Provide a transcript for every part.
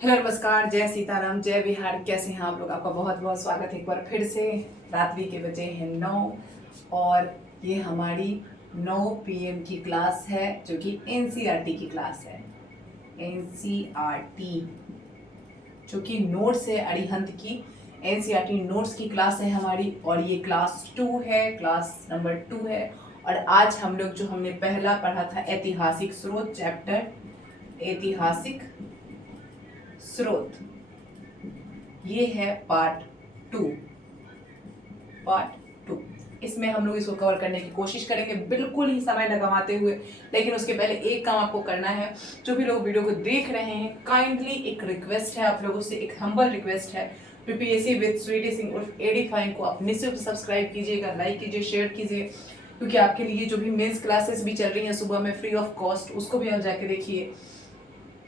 Hello नमस्कार, जय सीताराम, जय बिहार। कैसे हैं आप लोग? आपका बहुत बहुत स्वागत है एक बार फिर से। रात्रि के बजे हैं 9 और ये हमारी 9 PM की क्लास है जो कि एनसीईआरटी की क्लास है। एनसीईआरटी जो कि नोट्स है अरिहंत की। एनसीईआरटी नोट्स की क्लास है हमारी और ये क्लास 2 है, क्लास नंबर 2 है। और आज हम लोग जो हमने पहला पढ़ा था ऐतिहासिक स्रोत चैप्टर, ऐतिहासिक स्रोत, ये है पार्ट 2। इसमें हम लोग इसको कवर करने की कोशिश करेंगे बिल्कुल ही समय न गंवाते हुए। लेकिन उसके पहले एक काम आपको करना है। जो भी लोग वीडियो को देख रहे हैं, काइंडली एक रिक्वेस्ट है आप लोगों से, एक हम्बल रिक्वेस्ट है। पीपीएससी विद स्वीटी सिंह उर्फ एडीफाइन को आप निःशुल्क सब्सक्राइब कीजिएगा, लाइक कीजिए, शेयर कीजिए, क्योंकि आपके लिए जो भी मेंस क्लासेस भी चल रही हैं सुबह में फ्री ऑफ कॉस्ट, उसको भी आप जाके देखिए।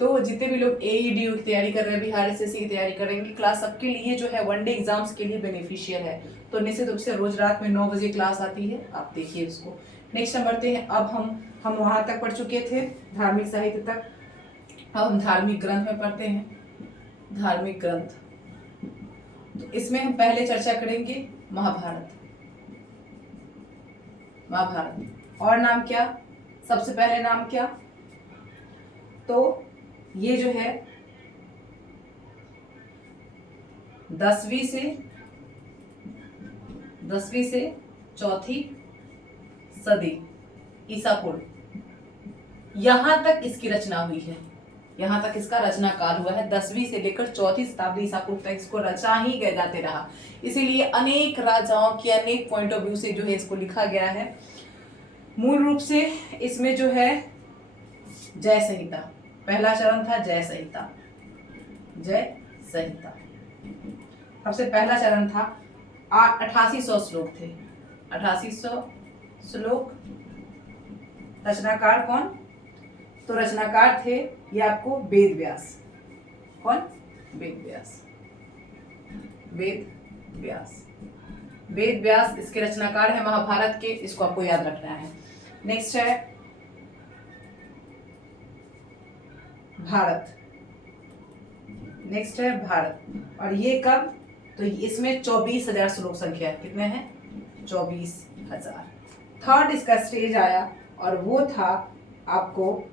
तो जितने भी लोग एईडीओ की तैयारी कर रहे हैं, बिहार एसएससी की तैयारी कर रहे हैं, क्लास सबके लिए जो है वनडे एग्जाम्स के लिए बेनिफिशियल है। तो निश्चित रूप से रोज रात में 9 बजे क्लास आती है, आप देखिए उसको। नेक्स्ट हम बढ़ते हैं। अब हम वहां तक पढ़ चुके थे, धार्मिक साहित्य तक। अब हम धार्मिक ग्रंथ में पढ़ते हैं। धार्मिक ग्रंथ, तो इसमें हम पहले चर्चा करेंगे महाभारत। महाभारत और नाम क्या? सबसे पहले नाम क्या? तो ये जो है 10वीं से 4वीं सदी ईसा पूर्व, यहां तक इसकी रचना हुई है। यहां तक इसका रचना काल हुआ है। 10वीं से लेकर 4वीं शताब्दी ईसा पूर्व तक इसको रचा ही गया जाते रहा। इसीलिए अनेक राजाओं की अनेक पॉइंट ऑफ व्यू से जो है इसको लिखा गया है। मूल रूप से इसमें जो है जय संहिता, पहला चरण था जय संहिता। जय संहिता सबसे पहला चरण था। 8800 श्लोक थे। 8800 श्लोक। रचनाकार कौन? तो रचनाकार थे ये आपको वेद व्यास। कौन? वेद व्यास। वेद व्यास। वेद व्यास इसके रचनाकार है महाभारत के, इसको आपको याद रखना है। नेक्स्ट है भारत। नेक्स्ट है भारत, और ये कब? तो इसमें 24,000 श्लोक संख्या। कितने हैं? 24,000। थर्ड इसका स्टेज आया और वो था आपको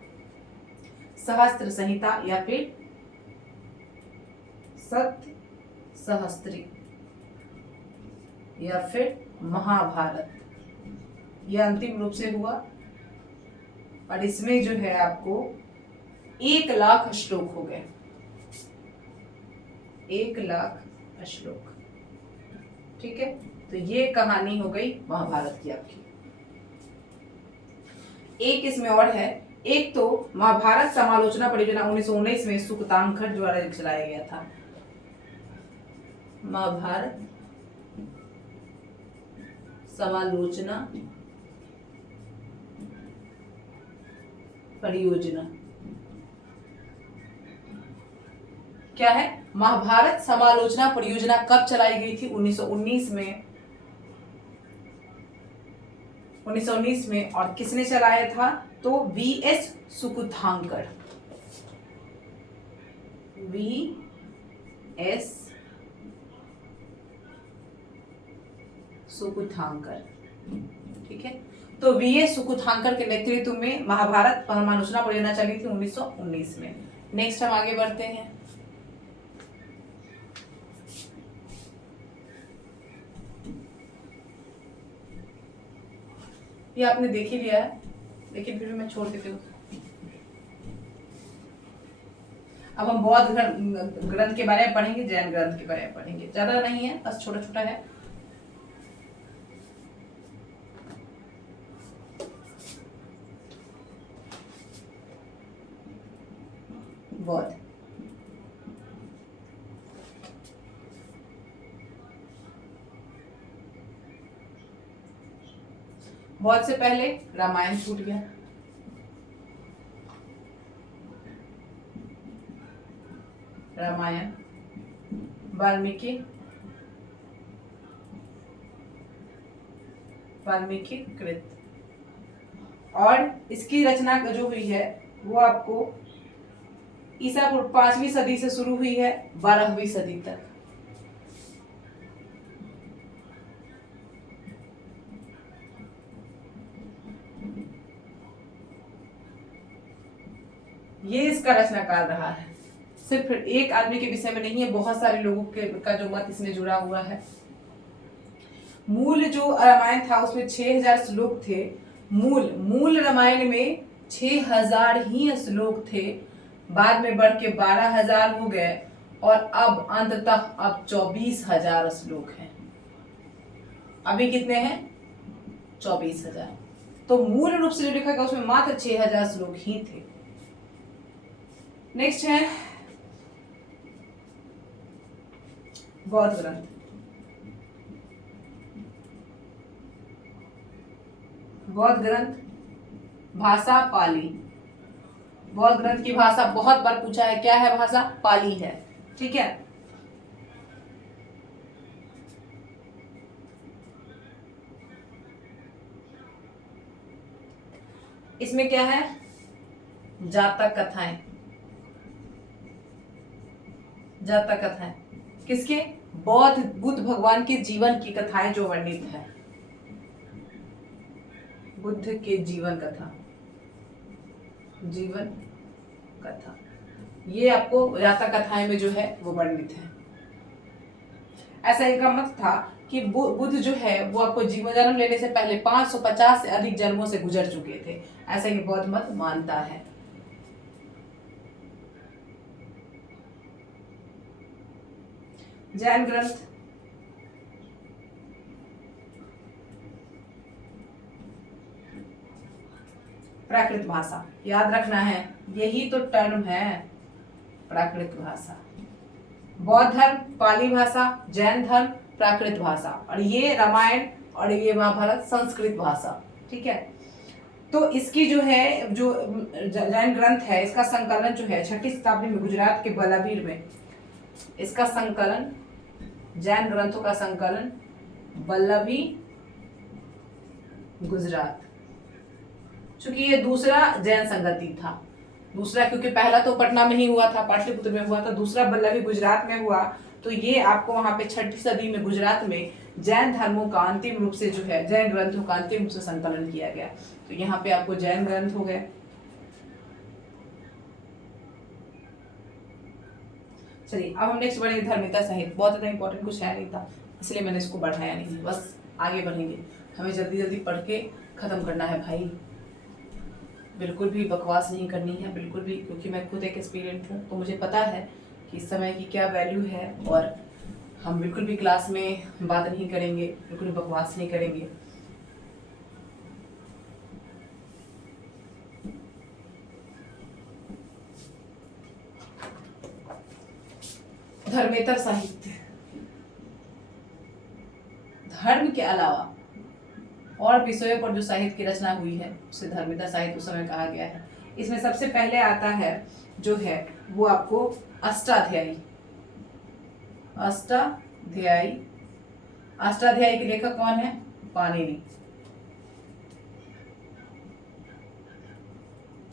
सहस्त्र संहिता या फिर सत्य सहस्त्री या फिर महाभारत। यह अंतिम रूप से हुआ और इसमें जो है आपको 1,00,000 श्लोक हो गए। 1,00,000 श्लोक। ठीक है, तो ये कहानी हो गई महाभारत की आपकी। एक इसमें और है। एक तो महाभारत समालोचना परियोजना 1919 में सुकतांकर द्वारा चलाया गया था। महाभारत समालोचना परियोजना क्या है? महाभारत समालोचना परियोजना कब चलाई गई थी? 1919 में। 1919 में। और किसने चलाया था? तो वीएस सुकुथांकर। वीएस सुकुथांकर। ठीक है, तो वीएस सुकुथांकर के नेतृत्व में महाभारत समालोचना परियोजना चली थी 1919 में। नेक्स्ट हम आगे बढ़ते हैं। ये आपने देख ही लिया है, लेकिन फिर भी मैं छोड़ देती हूँ। अब हम बौद्ध ग्रंथ के बारे में पढ़ेंगे, जैन ग्रंथ के बारे में पढ़ेंगे। ज्यादा नहीं है, बस छोटा छोटा है। बौद्ध। बौद्ध से पहले रामायण छूट गया। रामायण वाल्मीकि कृत। और इसकी रचना जो हुई है वो आपको ईसा पूर्व 5वीं सदी से शुरू हुई है 12वीं सदी तक। ये इसका रचनाकाल रहा है। सिर्फ एक आदमी के विषय में नहीं है, बहुत सारे लोगों के का जो मत इसमें जुड़ा हुआ है। मूल जो रामायण था उसमें 6000 श्लोक थे। मूल रामायण में 6000 ही श्लोक थे, बाद में बढ़ के 12000 हो गए और अब अंततः अब 24000 श्लोक हैं। अभी कितने हैं? 24000। तो मूल रूप से जो लिखा गया उसमें मात्र 6000 श्लोक ही थे। नेक्स्ट है बौद्ध ग्रंथ। बौद्ध ग्रंथ भाषा पाली। बौद्ध ग्रंथ की भाषा बहुत बार पूछा है, क्या है भाषा? पाली है। ठीक है, इसमें क्या है? जातक कथाएं। जातक कथाएं किसके? बुद्ध भगवान के जीवन की कथाएं जो वर्णित है। बुद्ध के जीवन कथा, जीवन कथा, ये आपको जातक कथाएं में जो है वो वर्णित है। ऐसा इनका मत था कि बुद्ध जो है वो आपको जन्म लेने से पहले 550 से अधिक जन्मों से गुजर चुके थे, ऐसा ये बौद्ध मत मानता है। जैन ग्रंथ। प्राकृत भाषा, याद रखना है, यही तो टर्म है, प्राकृत भाषा। बौद्ध धर्म पाली भाषा, जैन धर्म प्राकृत भाषा, और ये रामायण और ये महाभारत संस्कृत भाषा। ठीक है, तो इसकी जो है जो जैन ग्रंथ है इसका संकलन जो है 6वीं शताब्दी में गुजरात के बलाबीर में, इसका संकलन, जैन ग्रंथों का संकलन बल्लभी गुजरात। चूंकि ये दूसरा जैन संगति था, दूसरा, क्योंकि पहला तो पटना में ही हुआ था, पाटलिपुत्र में हुआ था, दूसरा बल्लभी गुजरात में हुआ, तो ये आपको वहां पे 6वीं सदी में गुजरात में जैन धर्मों का अंतिम रूप से जो है, जैन ग्रंथों का अंतिम रूप से संकलन किया गया। तो यहाँ पे आपको जैन ग्रंथ हो गए। चलिए अब हम नेक्स्ट बढ़ेंगे धर्मिता सहित। बहुत ज़्यादा इंपॉर्टेंट कुछ है नहीं था, इसलिए मैंने इसको बढ़ाया नहीं, बस आगे बढ़ेंगे। हमें जल्दी जल्दी पढ़ के ख़त्म करना है भाई, बिल्कुल भी बकवास नहीं करनी है, बिल्कुल भी, क्योंकि मैं खुद एक एक्सपीरियंस हूँ, तो मुझे पता है कि इस समय की क्या वैल्यू है, और हम बिल्कुल भी क्लास में बात नहीं करेंगे, बिल्कुल भी बकवास नहीं करेंगे। धर्मेतर साहित्य, धर्म के अलावा और विषयों पर जो साहित्य की रचना हुई है उसे धर्मेतर साहित्य उस समय कहा गया है। इसमें सबसे पहले आता है जो है वो आपको अष्टाध्यायी। अष्टाध्यायी, अष्टाध्यायी के लेखक कौन है? पाणिनि।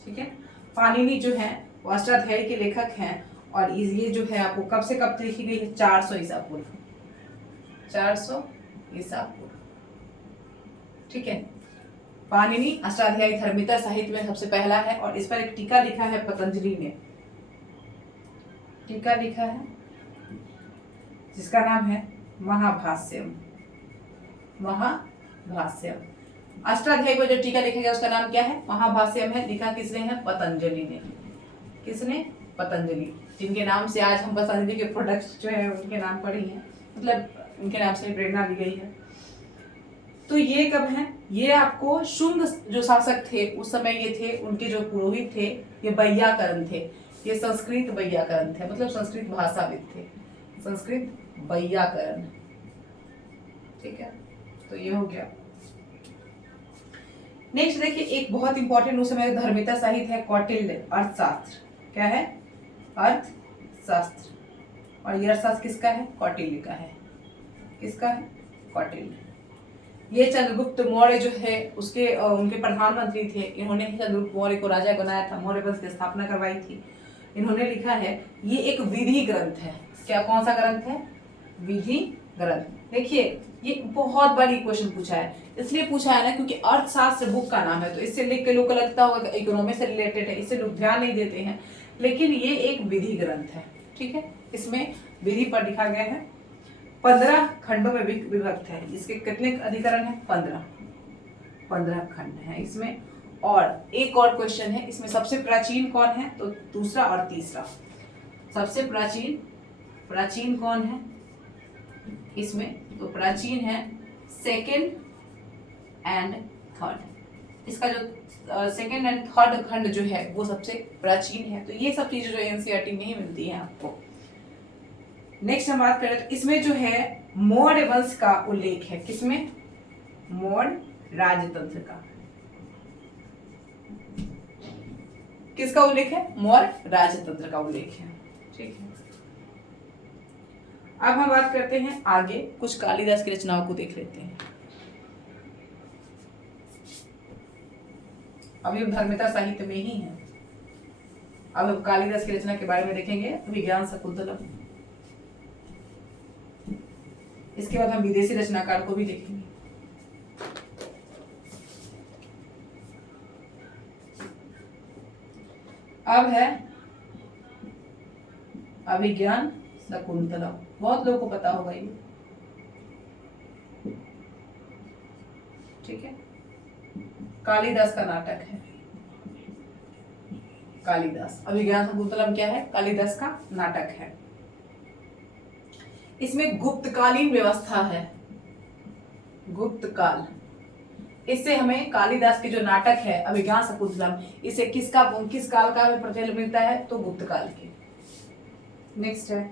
ठीक है, पाणिनि जो है वो अष्टाध्यायी के लेखक हैं, और ये जो है आपको कब से कब लिखी गई है? 400 ईसा पूर्व, 400 ईसा पूर्व। ठीक है, पाणिनि अष्टाध्यायी धर्मेतर साहित्य में सबसे पहला है, और इस पर एक टीका लिखा है पतंजलि ने, टीका लिखा है जिसका नाम है महाभाष्यम। महाभाष्यम, अष्टाध्यायी पर जो टीका लिखा गया उसका नाम क्या है? महाभाष्यम है। लिखा किसने है? पतंजलि ने। किसने? पतंजलि, जिनके नाम से आज हम पतंजलि के प्रोडक्ट्स जो है उनके नाम पर ही हैं, मतलब उनके नाम से प्रेरणा दी गई है। तो ये कब है? ये आपको शुंग जो शासक थे उस समय, ये थे उनके जो पुरोहित थे, ये वैयाकरण थे, ये संस्कृत वैयाकरण थे, मतलब संस्कृत भाषाविद थे, संस्कृत वैयाकरण। ठीक है, तो ये हो गया। नेक्स्ट देखिए, एक बहुत इंपॉर्टेंट उस समय धर्मिता साहित्य है कौटिल्य अर्थशास्त्र। क्या है? अर्थशास्त्र। और ये अर्थशास्त्र किसका है? कौटिल्य का है। किसका है? कौटिल्य। ये चंद्रगुप्त मौर्य जो है उसके उनके प्रधानमंत्री थे, इन्होंने ही चंद्रगुप्त मौर्य को राजा बनाया था, मौर्य वंश की स्थापना करवाई थी। इन्होंने लिखा है ये एक विधि ग्रंथ है। क्या, कौन सा ग्रंथ है? विधि ग्रंथ। देखिए ये बहुत बड़ी क्वेश्चन पूछा है, इसलिए पूछा है ना क्योंकि अर्थशास्त्र बुक का नाम है, तो इससे लिख के लोग को लगता होगा कि इकोनॉमी से रिलेटेड है, इससे लोग ध्यान नहीं देते हैं, लेकिन ये एक विधि ग्रंथ है। ठीक है, इसमें विधि पर लिखा गया है, 15 खंडों में विभक्त है। इसके कितने अधिकरण है? 15 खंड है इसमें। और एक और क्वेश्चन है इसमें, सबसे प्राचीन कौन है? तो दूसरा और तीसरा। सबसे प्राचीन कौन है इसमें? तो प्राचीन है सेकेंड एंड थर्ड। इसका जो सेकेंड एंड थर्ड खंड जो है वो सबसे प्राचीन है। तो ये सब चीजें जो एनसीईआरटी में ही मिलती हैं आपको। नेक्स्ट हम बात करें तो इसमें जो है मौर्य वंश का उल्लेख है। किसमें? मौर्य राजतंत्र का। किसका उल्लेख है? मौर्य राजतंत्र का उल्लेख है। ठीक है, अब हम बात करते हैं आगे, कुछ कालिदास की रचनाओं को देख लेते हैं। अभी हम धर्मिता साहित्य में ही हैं। अब हम कालिदास की रचना के बारे में देखेंगे, विज्ञान शकुंतलम। इसके बाद हम विदेशी रचनाकार को भी देखेंगे। अब है अभिज्ञान शकुंतलम, बहुत लोगों को पता होगा ये। ठीक है, कालिदास का नाटक है। कालिदास, अभिज्ञान शकुंतलम क्या है? कालिदास का नाटक है। इसमें गुप्तकालीन व्यवस्था है, गुप्त काल। इससे हमें कालिदास के जो नाटक है अभिज्ञान शकुंतलम, इसे किस काल का परिचय मिलता है? तो गुप्त काल के। नेक्स्ट है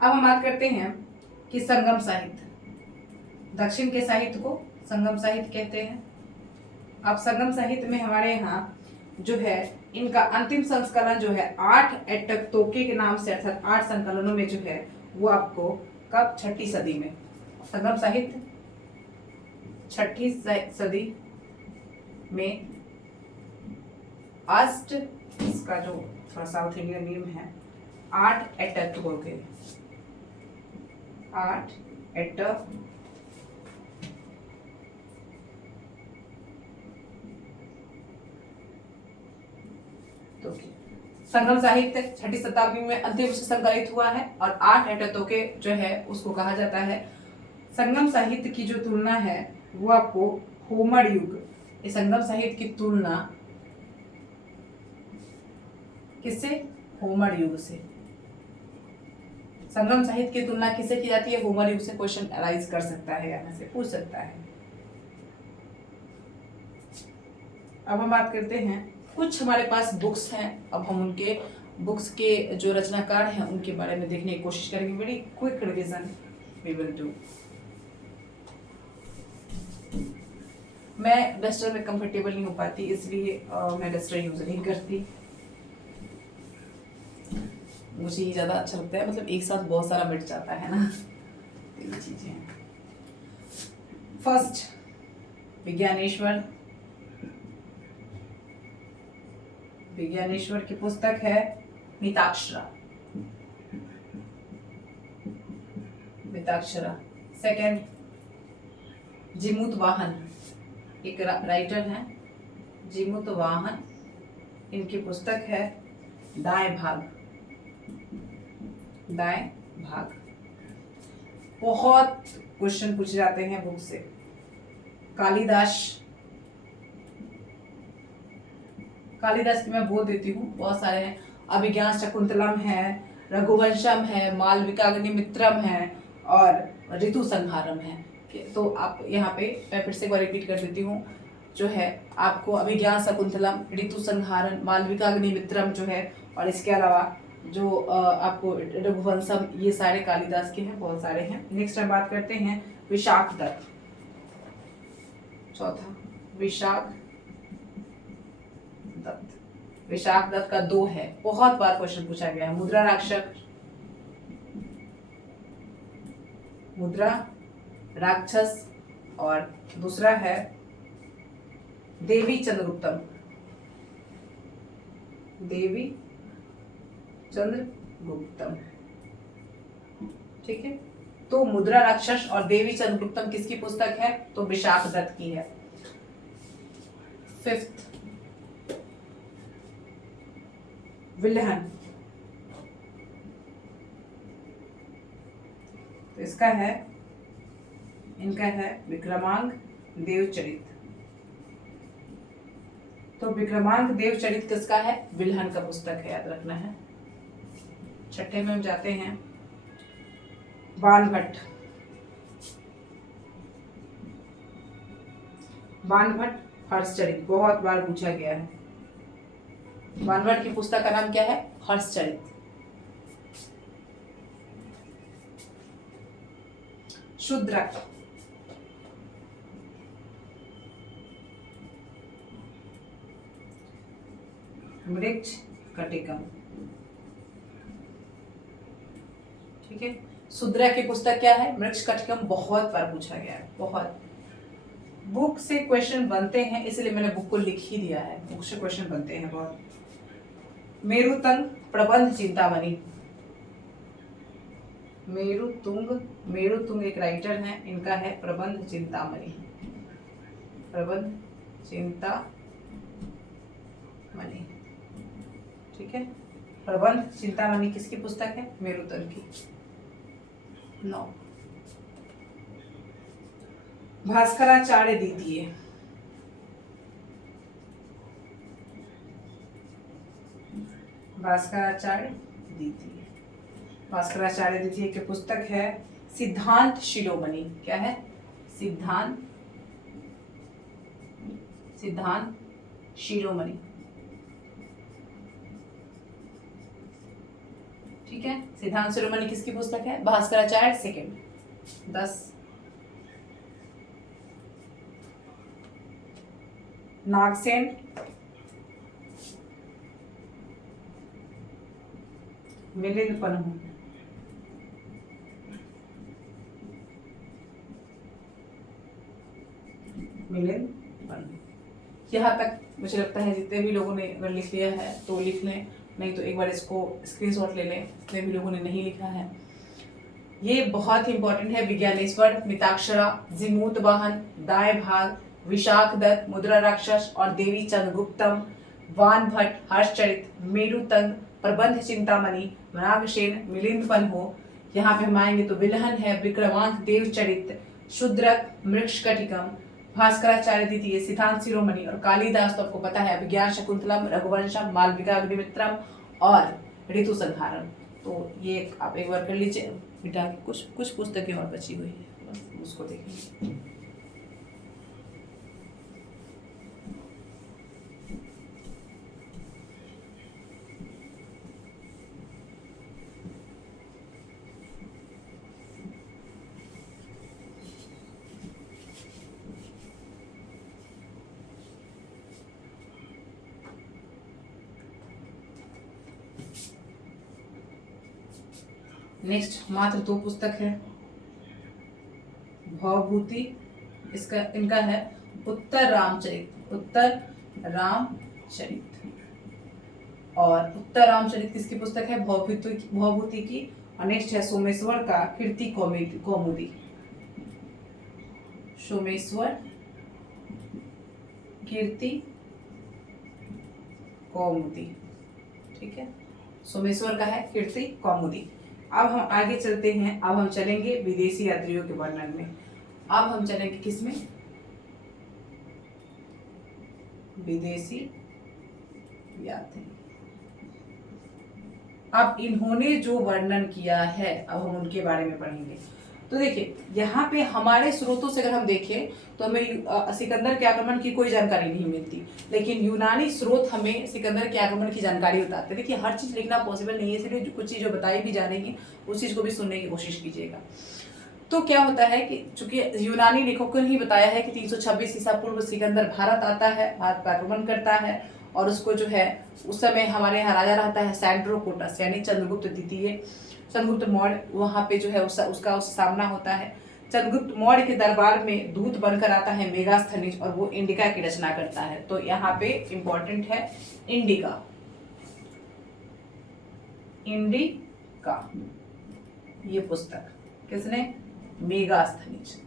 अब हम बात करते हैं कि संगम साहित्य। दक्षिण के साहित्य को संगम साहित्य कहते हैं। अब संगम साहित्य में हमारे यहाँ जो है इनका अंतिम संस्करण जो है 8 एटक तोके के नाम से, अर्थात 8 संकलनों में जो है वो आपको कब? 6ठी सदी में। संगम साहित्य 6ठी सदी में अष्ट, इसका जो थोड़ा साउथ इंडियन नेम है, 8 एटक तोके, 8 एटक संगम साहित्य 6ठी शताब्दी में अंतिम रूप से संकलित हुआ है और 8 एटकों के जो है उसको कहा जाता है। संगम साहित्य की जो तुलना है वो आपको होमर युग, इस संगम साहित्य की तुलना किससे? होमर युग से। संगम साहित्य की तुलना किससे की जाती है? होमर युग से। क्वेश्चन अराइज कर सकता है, यहाँ से पूछ सकता है। अब हम बात करते हैं, कुछ हमारे पास बुक्स हैं, अब हम उनके बुक्स के जो रचनाकार हैं उनके बारे में देखने की कोशिश करेंगे। Very quick revision we will do. मैं डस्टर में कंफर्टेबल नहीं हो पाती, इसलिए मैं डस्टर यूज नहीं करती। मुझे ये ज़्यादा अच्छा लगता है, मतलब एक साथ बहुत सारा मिट जाता है ना, ये चीज़ें। फर्स्ट विज्ञानेश्वर। विज्ञानेश्वर की पुस्तक है मिताक्षरा। मिताक्षरा। सेकंड जीमूत वाहन, एक राइटर हैं जीमूत वाहन, इनकी पुस्तक है दाएं भाग। दाएं भाग। बहुत क्वेश्चन पूछे जाते हैं बुक से। कालिदास की मैं बोल देती हूँ, बहुत सारे हैं। अभिज्ञान शकुंतलम है, रघुवंशम है, मालविकाग्निमित्रम है और ऋतु संहारम है। तो आप यहाँ पे मैं फिर से एक बार रिपीट कर देती हूँ, जो है आपको अभिज्ञान शकुंतलम, ऋतु संहारन, मालविकाग्निमित्रम जो है, और इसके अलावा जो आपको रघुवंशम, ये सारे कालिदास के हैं, बहुत सारे हैं। नेक्स्ट हम बात करते हैं विशाख दत्त। चौथा विशाख दत्त। विशाख दत्त का 2 है, बहुत बार क्वेश्चन पूछा गया है। मुद्रा राक्षस, मुद्रा राक्षस और दूसरा है देवी चंद्रगुप्तम। देवी चंद्रगुप्तम, ठीक है। तो मुद्रा राक्षस और देवी चंद्रगुप्तम किसकी पुस्तक है? तो विशाख दत्त की है। फिफ्थ, विल्हन, तो इसका है, इनका है विक्रमांक देवचरित। तो विक्रमांक देवचरित किसका है? विल्हन का पुस्तक है, याद रखना है। छठे में हम जाते हैं बाणभट्ट। बाणभट्ट हर्षचरित, बहुत बार पूछा गया है। बाणभट्ट की पुस्तक का नाम क्या है? हर्षचरित। शूद्रक, मृक्ष कटिकम, ठीक है। शूद्रक की पुस्तक क्या है? मृक्ष कटिकम। बहुत बार पूछा गया है, बहुत बुक से क्वेश्चन बनते हैं, इसलिए मैंने बुक को लिख ही दिया है। बुक से क्वेश्चन बनते हैं बहुत। मेरुतंग प्रबंध चिंतामणि, मेरुतुंग एक राइटर हैं, इनका है प्रबंध चिंतामणि। प्रबंध चिंतामणि, ठीक है। प्रबंध चिंतामणि किसकी पुस्तक है? मेरुतंग की। 9, भास्कराचार्य द्वितीय। भास्कराचार्य द्वितीय, भास्कराचार्य द्वितीय की पुस्तक है सिद्धांत शिरोमणि। क्या है? सिद्धांत शिरोमणि, ठीक है। सिद्धांत शिरोमणि किसकी पुस्तक है? भास्कराचार्य सेकंड। 10, नागसेन, मिलिंद पन्हू, मिलिंद पन्हू। यहाँ तक मुझे लगता है जितने भी लोगों ने अगर लिख लिया है तो लिख लें, नहीं तो एक बार इसको स्क्रीनशॉट ले लें, जितने भी लोगों ने नहीं लिखा है। ये बहुत ही इंपॉर्टेंट है। विज्ञानेश्वर, मिताक्षरा, जिमूत वाहन, दाएं भाग, विशाख दत्त, मुद्रा राक्षस और देवी चंद्रगुप्तम, बाणभट्ट हर्षचरित, मेरुतंग, प्रबंध चिंतामणि, नागसेन, मिलिंद पन्हू। यहाँ पे हम आएंगे तो विल्हन है, विक्रमांक देवचरित, शूद्रक, मृक्षकटिकम, भास्कराचार्य द्वितीय, सिद्धांत शिरोमणि और कालिदास तो आपको पता है, अभिज्ञान शकुंतलम, रघुवंशम, मालविका अग्निमित्रम और ऋतु संहारम। तो ये आप एक बार कर लीजिए बिटा के। कुछ पुस्तकें और बची हुई है, बस उसको देखेंगे। नेक्स्ट मात्र 2 पुस्तक है। भवभूति, इसका इनका है उत्तर रामचरित, उत्तर रामचरित। और उत्तर रामचरित किसकी पुस्तक है? भवभूति की। और नेक्स्ट है सोमेश्वर का कीर्ति कौमुदी, सोमेश्वर कीर्ति कौमुदी, ठीक है। सोमेश्वर का है कीर्ति कौमुदी। अब हम आगे चलते हैं। अब हम चलेंगे विदेशी यात्रियों के वर्णन में। अब हम चलेंगे किसमें? विदेशी यात्री। अब इन्होंने जो वर्णन किया है, अब हम उनके बारे में पढ़ेंगे। तो देखिए, यहाँ पे हमारे स्रोतों से अगर हम देखें तो हमें सिकंदर के आक्रमण की कोई जानकारी नहीं मिलती, लेकिन यूनानी स्रोत हमें सिकंदर के आक्रमण की जानकारी बताते हैं। देखिए, हर चीज़ लिखना पॉसिबल नहीं है, इसलिए कुछ चीज़ जो बताई भी जा रही है उस चीज़ को भी सुनने की कोशिश कीजिएगा। तो क्या होता है कि चूंकि यूनानी लेखकों ने ही बताया है कि 326 ईसा पूर्व सिकंदर भारत आता है, भारत का आक्रमण करता है, और उसको जो है उस समय हमारे यहाँ राजा रहता है सैंड्रोकोटस यानी चंद्रगुप्त द्वितीय। चंद्रगुप्त मौर्य वहां पे जो है उसका सामना होता है। चंद्रगुप्त मौर्य के दरबार में दूत बनकर आता है मेगास्थनीज और वो इंडिका की रचना करता है। तो यहाँ पे इंपॉर्टेंट है इंडिका, इंडिका ये पुस्तक किसने, मेगास्थनीज।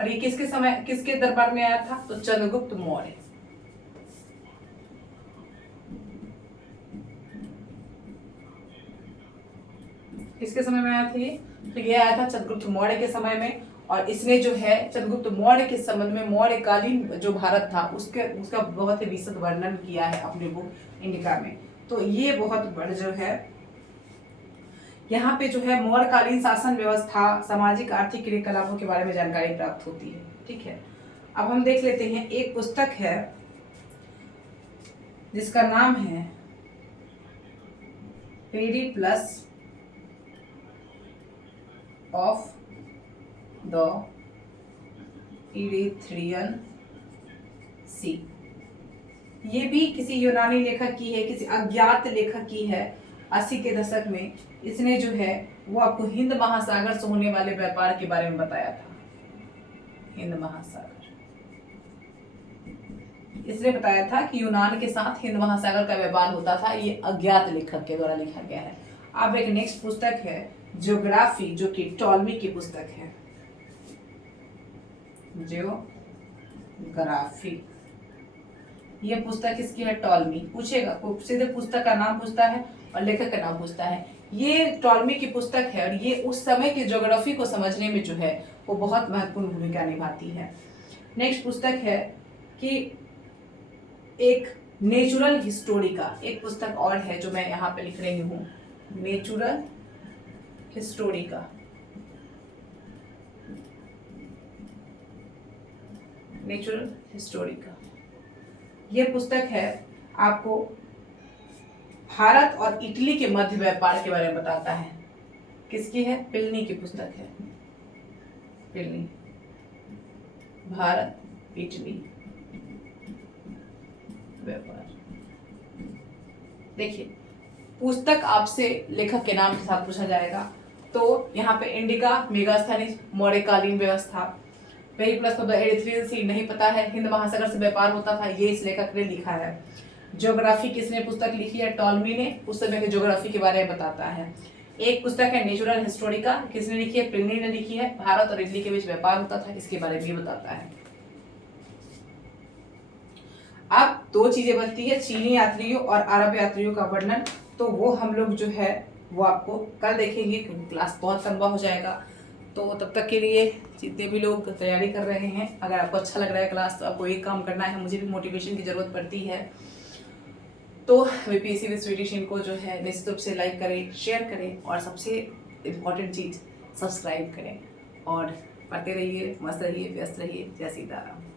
और ये किसके दरबार में आया था, तो चंद्रगुप्त मौर्य। किसके समय में आया था ये, तो ये आया था चंद्रगुप्त मौर्य के समय में। और इसने जो है चंद्रगुप्त मौर्य के संबंध में मौर्यकालीन जो भारत था उसका बहुत ही विस्तृत वर्णन किया है अपनी बुक इंडिका में। तो ये बहुत बड़ा जो है यहाँ पे जो है मौर्यकालीन शासन व्यवस्था, सामाजिक आर्थिक क्रियाकलापों के बारे में जानकारी प्राप्त होती है। ठीक है, अब हम देख लेते हैं एक पुस्तक है जिसका नाम है पेरिप्लस ऑफ द इरेथ्रियन सी। ये भी किसी यूनानी लेखक की है, किसी अज्ञात लेखक की है 80 के दशक में। इसने जो है वो आपको हिंद महासागर से होने वाले व्यापार के बारे में बताया था। हिंद महासागर इसने बताया था कि यूनान के साथ हिंद महासागर का व्यापार होता था। ये अज्ञात लेखक के द्वारा लिखा गया है। अब एक नेक्स्ट पुस्तक है ज्योग्राफी, जो कि टॉलमी की पुस्तक है। ज्योग्राफी ये पुस्तक किसकी है, टॉलमी। पूछेगा सीधे पुस्तक का नाम पूछता है और लेखक का नाम पूछता है। ये टॉलमी की पुस्तक है और ये उस समय की ज्योग्राफी को समझने में जो है वो बहुत महत्वपूर्ण भूमिका निभाती है। नेक्स्ट पुस्तक है कि एक नेचुरल हिस्टोरिका, एक पुस्तक और है जो मैं यहाँ पे लिख रही हूँ, नेचुरल हिस्टोरिका। नेचुरल हिस्टोरिका ये पुस्तक है आपको भारत और इटली के मध्य व्यापार के बारे में बताता है। किसकी है, प्लिनी की पुस्तक है। प्लिनी, भारत इटली व्यापार। देखिए पुस्तक आपसे लेखक के नाम के साथ पूछा जाएगा। तो यहाँ पे इंडिका, मेगास्थनीज, मौर्यकालीन व्यवस्था, पेरिप्लस ऑफ द इरेथ्रियन सी नहीं पता है, हिंद महासागर से व्यापार होता था, ये इस लेखक ने लिखा है। ज्योग्राफी किसने पुस्तक लिखी है, टॉलमी ने, उस समय की ज्योग्राफी के बारे में बताता है। एक पुस्तक है नेचुरल हिस्टोरिका, किसने लिखी है, प्लिनी ने लिखी है। भारत और इटली के बीच व्यापार होता था, इसके बारे में बताता है। अब दो चीजें बचती है, चीनी यात्रियों और अरब यात्रियों का वर्णन। तो वो हम लोग जो है वो आपको कल देखेंगे क्योंकि क्लास बहुत लंबा हो जाएगा। तो तब तक के लिए जितने भी लोग तैयारी कर रहे हैं, अगर आपको अच्छा लग रहा है क्लास तो आपको एक काम करना है, मुझे भी मोटिवेशन की ज़रूरत पड़ती है। तो वीपीएससी विद स्वीटी शीन को जो है निश्चित रूप से लाइक करें, शेयर करें और सबसे इम्पॉर्टेंट चीज़ सब्सक्राइब करें और पढ़ते रहिए, मस्त रहिए, व्यस्त रहिए। जय सीताराम।